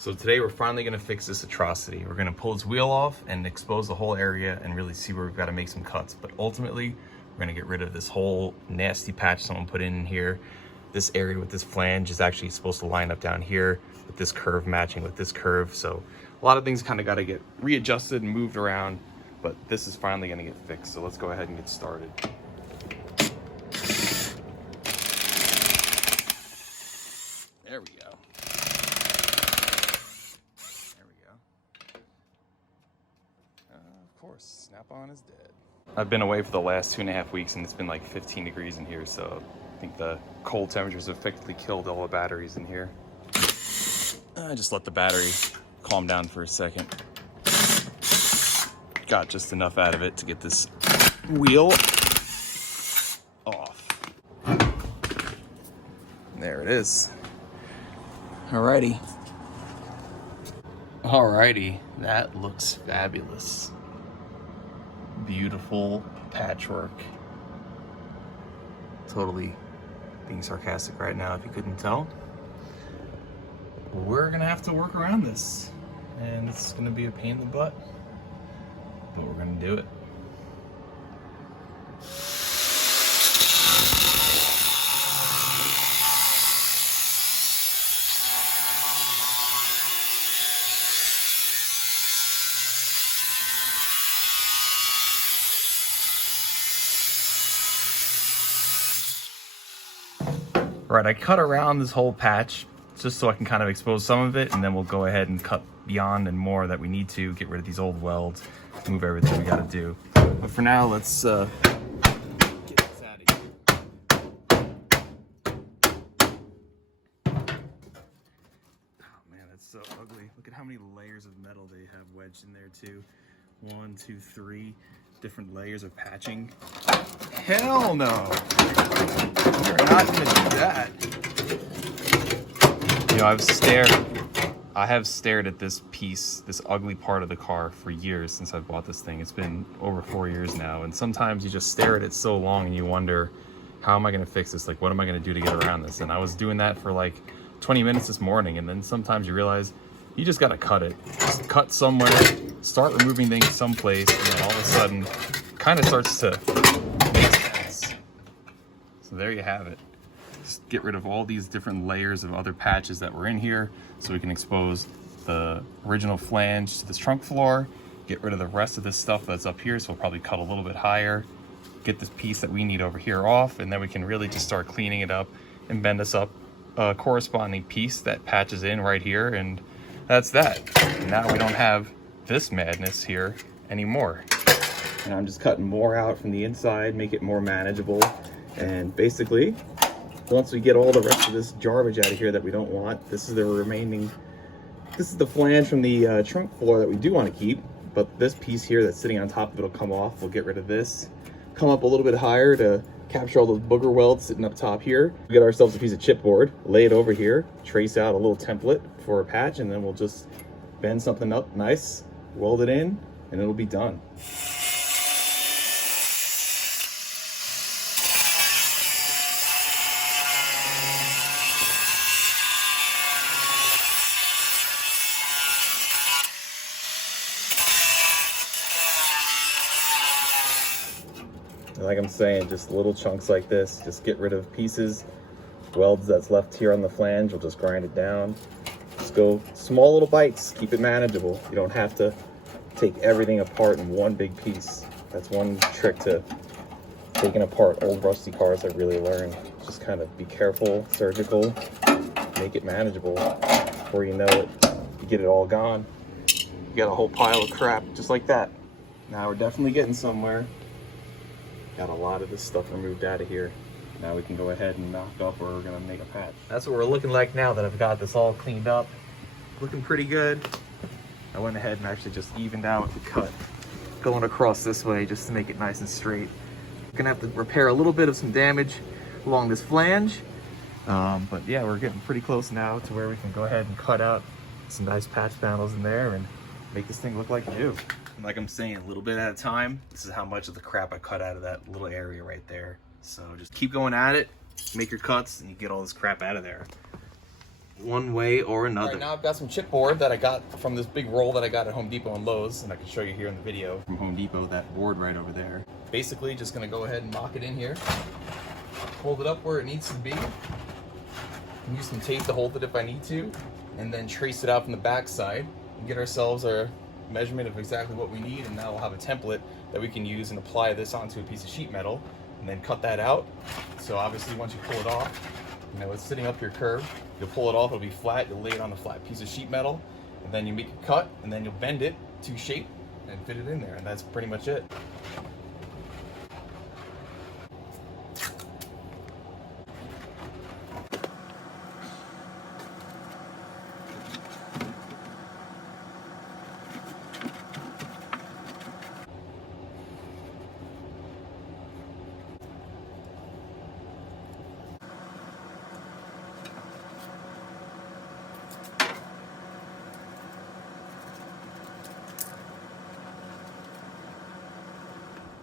So today we're finally gonna fix this atrocity. We're gonna pull its wheel off and expose the whole area and really see where we've gotta make some cuts. But ultimately, we're gonna get rid of this whole nasty patch someone put in here. This area with this flange is actually supposed to line up down here with this curve matching with this curve. So a lot of things kind of gotta get readjusted and moved around, but this is finally gonna get fixed. So let's go ahead and get started. There we go. Of course, Snap-on is dead. I've been away for the last 2.5 weeks and it's been like 15 degrees in here, so I think the cold temperatures have effectively killed all the batteries in here. I just let the battery calm down for a second. Got just enough out of it to get this wheel off. There it is. Alrighty. Alrighty, that looks fabulous. Beautiful patchwork. Totally being sarcastic right now if you couldn't tell. We're gonna have to work around this, and it's gonna be a pain in the butt, but we're gonna do it. Right, I cut around this whole patch just so I can kind of expose some of it, and then we'll go ahead and cut beyond and more that we need to, get rid of these old welds, move everything we gotta do. But for now, let's get this out of here. Oh man, that's so ugly. Look at how many layers of metal they have wedged in there too. 1, 2, 3 different layers of patching. Hell no! We're not gonna do that. You know, I have stared at this piece, this ugly part of the car for years since I bought this thing. It's been over 4 years now, and sometimes you just stare at it so long and you wonder, how am I gonna fix this? Like, what am I gonna do to get around this? And I was doing that for like 20 minutes this morning, and then sometimes you realize you just gotta cut it. Just cut somewhere, start removing things someplace, and then all of a sudden, kind of starts to make sense. So there you have it. Just get rid of all these different layers of other patches that were in here so we can expose the original flange to this trunk floor, get rid of the rest of this stuff that's up here, so we'll probably cut a little bit higher, get this piece that we need over here off, and then we can really just start cleaning it up and bend us up a corresponding piece that patches in right here, and that's that. And now we don't have this madness here anymore. And I'm just cutting more out from the inside, make it more manageable. And basically, once we get all the rest of this garbage out of here that we don't want, this is the flange from the trunk floor that we do want to keep. But this piece here that's sitting on top of it will come off. We'll get rid of this. Come up a little bit higher to capture all those booger welds sitting up top here. We get ourselves a piece of chipboard, lay it over here, trace out a little template for a patch, and then we'll just bend something up nice, weld it in, and it'll be done. Like I'm saying, just little chunks like this, just get rid of pieces, welds that's left here on the flange, we'll just grind it down. Just go small little bites, keep it manageable. You don't have to take everything apart in one big piece. That's one trick to taking apart old rusty cars I've really learned. Just kind of be careful, surgical, make it manageable. Before you know it, you get it all gone. You got a whole pile of crap just like that. Now we're definitely getting somewhere. Got a lot of this stuff removed out of here. Now we can go ahead and knock off where we're gonna make a patch. That's what we're looking like now that I've got this all cleaned up. Looking pretty good. I went ahead and actually just evened out the cut going across this way just to make it nice and straight. We're gonna have to repair a little bit of some damage along this flange. But yeah, we're getting pretty close now to where we can go ahead and cut out some nice patch panels in there and make this thing look like new. Like I'm saying, a little bit at a time. This is how much of the crap I cut out of that little area right there. So just keep going at it, make your cuts, and you get all this crap out of there. one way or another. All right, now I've got some chipboard that I got from this big roll that I got at Home Depot and Lowe's, and I can show you here in the video from Home Depot, that board right over there. Basically, just gonna go ahead and mock it in here, hold it up where it needs to be, use some tape to hold it if I need to, and then trace it out from the back side and get ourselves our measurement of exactly what we need. And now we'll have a template that we can use and apply this onto a piece of sheet metal and then cut that out. So obviously once you pull it off, you know, it's sitting up your curve, you'll pull it off, it'll be flat, you'll lay it on a flat piece of sheet metal, and then you make a cut, and then you'll bend it to shape and fit it in there, and that's pretty much it.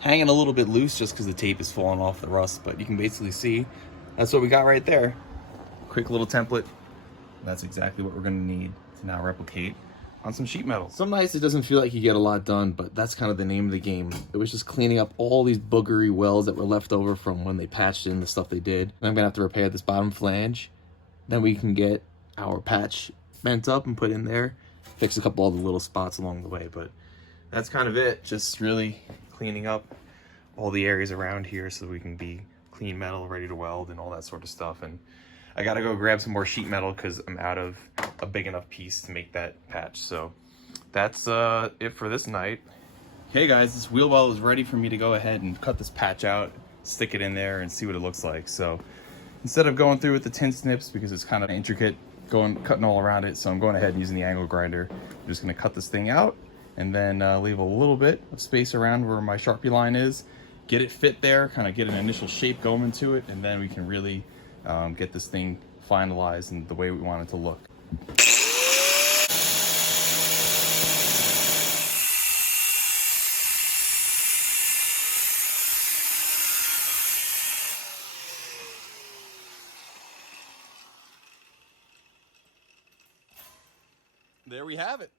Hanging a little bit loose just because the tape is falling off the rust, but you can basically see that's what we got right there. Quick little template. That's exactly what we're going to need to now replicate on some sheet metal. Some nights it doesn't feel like you get a lot done, but that's kind of the name of the game. It was just cleaning up all these boogery welds that were left over from when they patched in the stuff they did. And I'm going to have to repair this bottom flange. Then we can get our patch bent up and put in there. Fix a couple of the little spots along the way, but that's kind of it. Just really cleaning up all the areas around here so we can be clean metal, ready to weld and all that sort of stuff. And I gotta go grab some more sheet metal because I'm out of a big enough piece to make that patch. So that's it for this night. Okay guys, this wheel well is ready for me to go ahead and cut this patch out, stick it in there and see what it looks like. So instead of going through with the tin snips because it's kind of intricate, cutting all around it, so I'm going ahead and using the angle grinder. I'm just gonna cut this thing out and then leave a little bit of space around where my Sharpie line is, get it fit there, kind of get an initial shape going into it, and then we can really get this thing finalized in the way we want it to look. There we have it.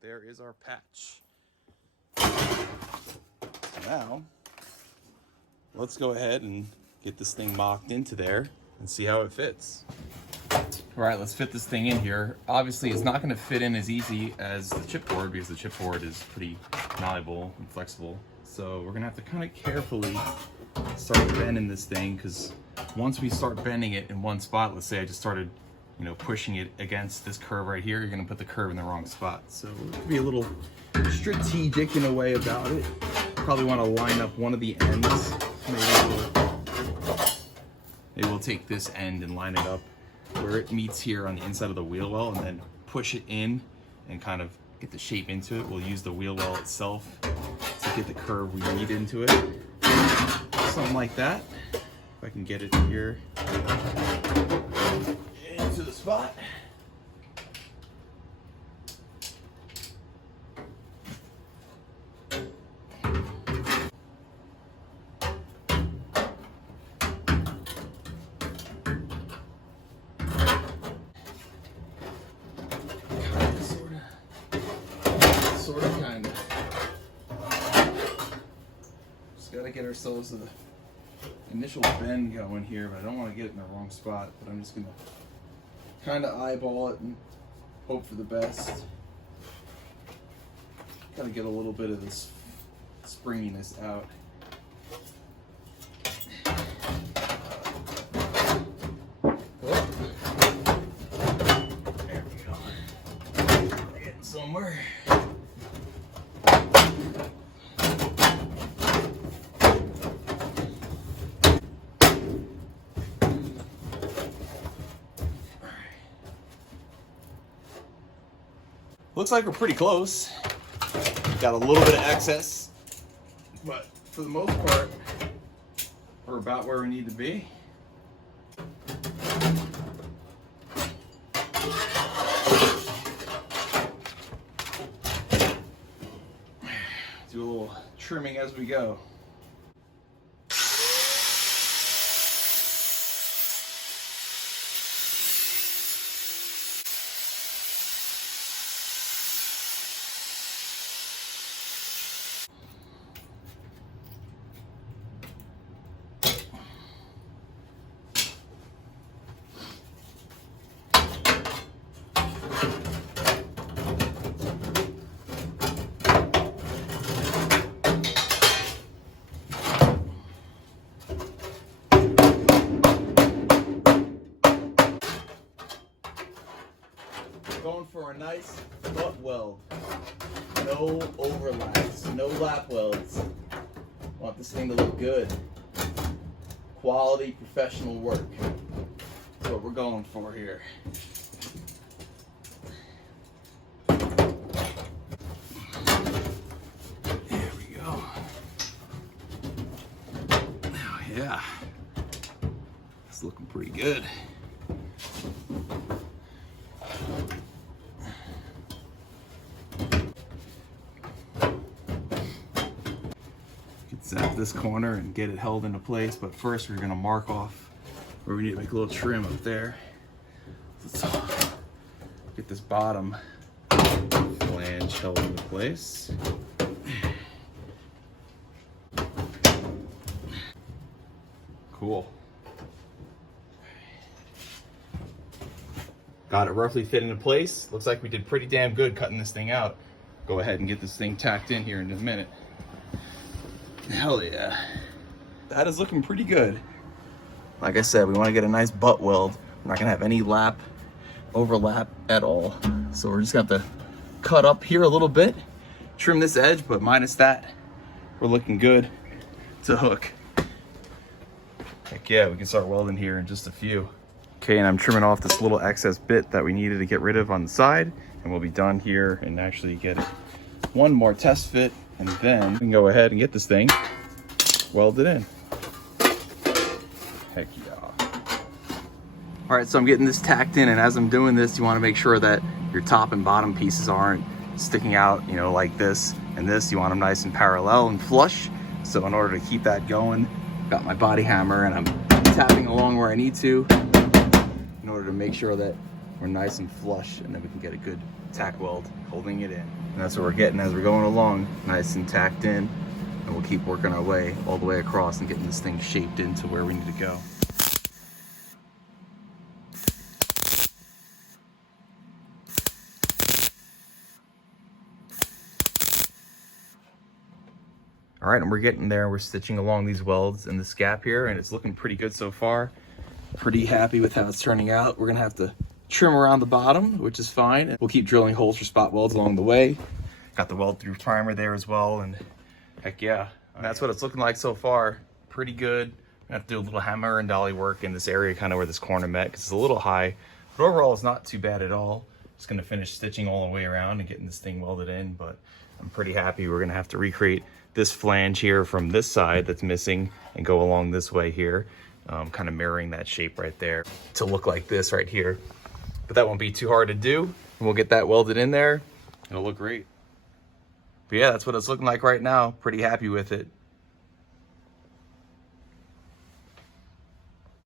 There is our patch. So now, let's go ahead and get this thing mocked into there and see how it fits. All right, let's fit this thing in here. Obviously, it's not going to fit in as easy as the chipboard because the chipboard is pretty malleable and flexible. So we're going to have to kind of carefully start bending this thing, because once we start bending it in one spot, let's say I just started, you know, pushing it against this curve right here, you're going to put the curve in the wrong spot. So be a little strategic in a way about it. Probably want to line up one of the ends. Maybe we'll take this end and line it up where it meets here on the inside of the wheel well, and then push it in and kind of get the shape into it. We'll use the wheel well itself to get the curve we need into it. Something like that. If I can get it here into the spot. Kinda. Just gotta get ourselves the initial bend going here, but I don't want to get it in the wrong spot. But I'm just gonna kind of eyeball it and hope for the best. Gotta get a little bit of this springiness out. There we go. We're getting somewhere. Looks like we're pretty close. Got a little bit of excess, but for the most part, we're about where we need to be. Do a little trimming as we go. for a nice butt weld. No overlaps, no lap welds. Want this thing to look good. Quality professional work. That's what we're going for here. There we go. Oh yeah. It's looking pretty good. Zap this corner and get it held into place, but first we're gonna mark off where we need to make a little trim up there. Let's get this bottom flange held into place. Cool. Got it roughly fit into place. Looks like we did pretty damn good cutting this thing out. Go ahead and get this thing tacked in here in a minute. Hell yeah. That is looking pretty good. Like I said, we want to get a nice butt weld. We're not going to have any overlap at all. So we're just going to have to cut up here a little bit, trim this edge, but minus that, we're looking good to hook. Heck yeah, we can start welding here in just a few. Okay, and I'm trimming off this little excess bit that we needed to get rid of on the side, and we'll be done here and actually get it one more test fit. And then we can go ahead and get this thing welded in. Heck yeah. All right, so I'm getting this tacked in, and as I'm doing this, you want to make sure that your top and bottom pieces aren't sticking out, you know, like this and this. You want them nice and parallel and flush. So in order to keep that going, got my body hammer and I'm tapping along where I need to in order to make sure that we're nice and flush, and then we can get a good tack weld holding it in. And that's what we're getting as we're going along, nice and tacked in, and we'll keep working our way all the way across and getting this thing shaped into where we need to go. All right, and we're getting there. We're stitching along these welds in this gap here, and it's looking pretty good so far. Pretty happy with how it's turning out. We're gonna have to trim around the bottom, which is fine. We'll keep drilling holes for spot welds along the way. Got the weld through primer there as well, and heck yeah. And that's what it's looking like so far. Pretty good. I have to do a little hammer and dolly work in this area, kind of where this corner met, because it's a little high. But overall, it's not too bad at all. Just gonna finish stitching all the way around and getting this thing welded in, but I'm pretty happy. We're gonna have to recreate this flange here from this side that's missing and go along this way here, kind of mirroring that shape right there to look like this right here. But that won't be too hard to do, and we'll get that welded in there. It'll look great. But yeah, that's what it's looking like right now. Pretty happy with it.